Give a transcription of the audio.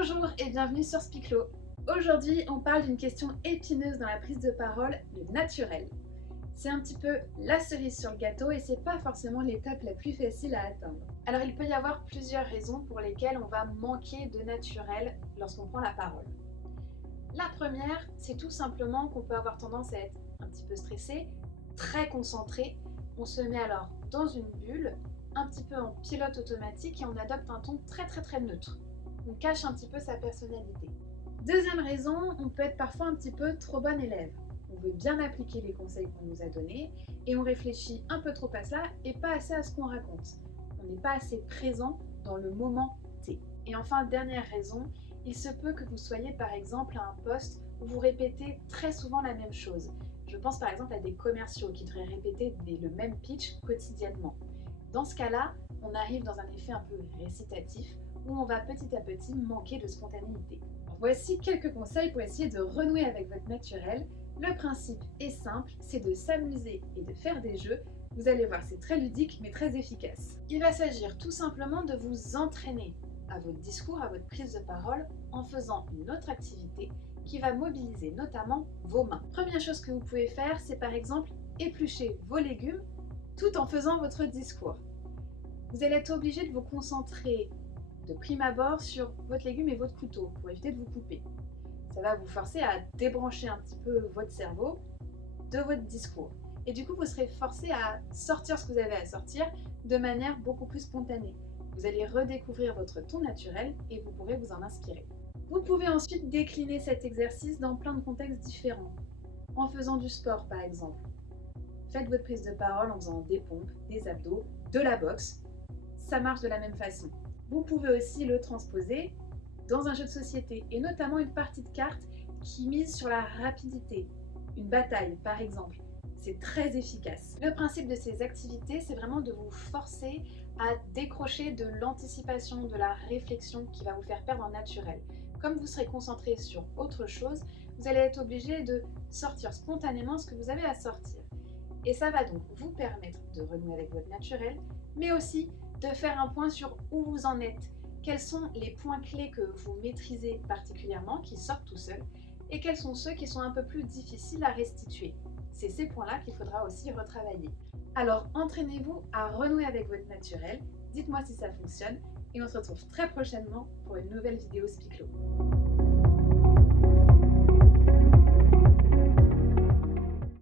Bonjour et bienvenue sur Spiclo. Aujourd'hui, on parle d'une question épineuse dans la prise de parole, le naturel. C'est un petit peu la cerise sur le gâteau et c'est pas forcément l'étape la plus facile à atteindre. Alors il peut y avoir plusieurs raisons pour lesquelles on va manquer de naturel lorsqu'on prend la parole. La première, c'est tout simplement qu'on peut avoir tendance à être un petit peu stressé, très concentré. On se met alors dans une bulle, un petit peu en pilote automatique et on adopte un ton très neutre. On cache un petit peu sa personnalité. Deuxième raison, on peut être parfois un petit peu trop bon élève. On veut bien appliquer les conseils qu'on nous a donnés et on réfléchit un peu trop à cela et pas assez à ce qu'on raconte. On n'est pas assez présent dans le moment T. Et enfin, dernière raison, il se peut que vous soyez par exemple à un poste où vous répétez très souvent la même chose. Je pense par exemple à des commerciaux qui devraient répéter le même pitch quotidiennement. Dans ce cas-là, on arrive dans un effet un peu récitatif où on va petit à petit manquer de spontanéité. Voici quelques conseils pour essayer de renouer avec votre naturel. Le principe est simple, c'est de s'amuser et de faire des jeux. Vous allez voir, c'est très ludique mais très efficace. Il va s'agir tout simplement de vous entraîner à votre discours, à votre prise de parole en faisant une autre activité qui va mobiliser notamment vos mains. Première chose que vous pouvez faire, c'est par exemple éplucher vos légumes tout en faisant votre discours. Vous allez être obligé de vous concentrer de prime abord sur votre légume et votre couteau pour éviter de vous couper. Ça va vous forcer à débrancher un petit peu votre cerveau de votre discours. Et du coup, vous serez forcé à sortir ce que vous avez à sortir de manière beaucoup plus spontanée. Vous allez redécouvrir votre ton naturel et vous pourrez vous en inspirer. Vous pouvez ensuite décliner cet exercice dans plein de contextes différents. En faisant du sport par exemple. Faites votre prise de parole en faisant des pompes, des abdos, de la boxe. Ça marche de la même façon. Vous pouvez aussi le transposer dans un jeu de société et notamment une partie de cartes qui mise sur la rapidité. Une bataille par exemple. C'est très efficace. Le principe de ces activités, c'est vraiment de vous forcer à décrocher de l'anticipation, de la réflexion qui va vous faire perdre en naturel. Comme vous serez concentré sur autre chose, vous allez être obligé de sortir spontanément ce que vous avez à sortir. Et ça va donc vous permettre de renouer avec votre naturel, mais aussi de faire un point sur où vous en êtes. Quels sont les points clés que vous maîtrisez particulièrement, qui sortent tout seuls, et quels sont ceux qui sont un peu plus difficiles à restituer. C'est ces points-là qu'il faudra aussi retravailler. Alors entraînez-vous à renouer avec votre naturel, dites-moi si ça fonctionne, et on se retrouve très prochainement pour une nouvelle vidéo Spiclo.